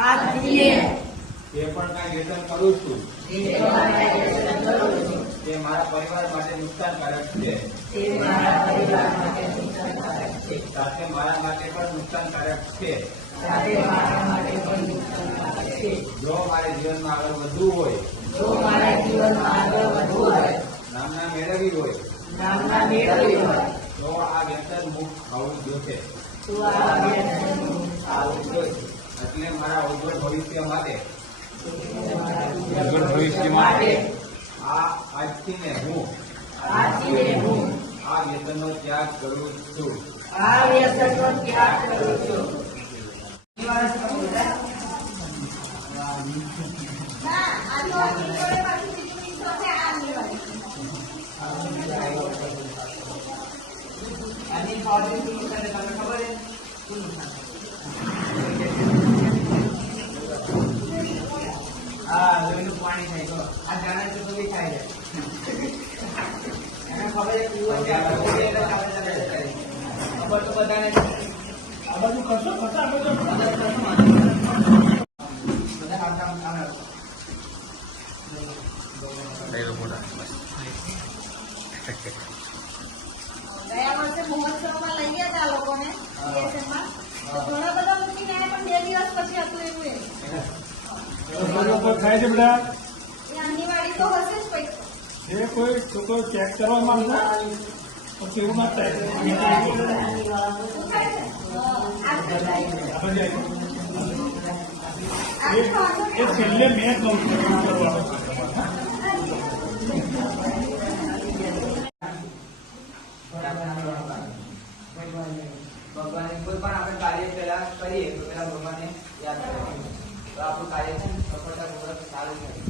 આપીએ જે પણ કાંઈ વેતન કરું છું જે પણ કાંઈ વેતન કરું છું તે મારા પરિવાર માટે નુકસાનકારક છે તે મારા પરિવાર માટે નુકસાનકારક છે સાથે મારા માટે પણ નુકસાનકારક છે સાથે મારા માટે પણ નુકસાનકારક છે જો મારે જીવનમાં આગળ વધવું હોય જો મારા જીવનમાં આગળ વધવું હોય નામના મેળવવી હોય નામના મેળવવી હોય તો આ વ્યસન મુક્ત થવું જોઈએ તો આ વ્યસનનું આવું જોઈએ એટલે મારા ઉજ્જવળ ભવિષ્ય માટે માટે આજથી હું આ વ્યસનનો ત્યાગ કરું છું આ વ્યસનનો ત્યાગ કરું છું પાણી થાય તો આ જાણે તો બી થાય છે એને ખબર છે પીવો છે ખબર તો બધાને આ બધું કરશો બધા ગયા વર્ષે મહોત્સવમાં લઈ ગયા હતા લોકોને ઘણા બધા મૂકીને આવ્યા પણ 2 દિવસ પછી હતું એવું થાય છે બેટા એ આંગણવાડી તો હશે જ પૈસા એ કોઈ છોકરો ચેક કરવા માંગતો પછી એવું ના થાય એ છેલ્લે મેં કહું છું ભગવાન કોઈ પણ આપણે કાર્ય પેલા કરીએ તો પેલા ભગવાનને યાદ કરીએ તો આપણું કાર્ય છે સફળતાપૂર્વક સારું થાય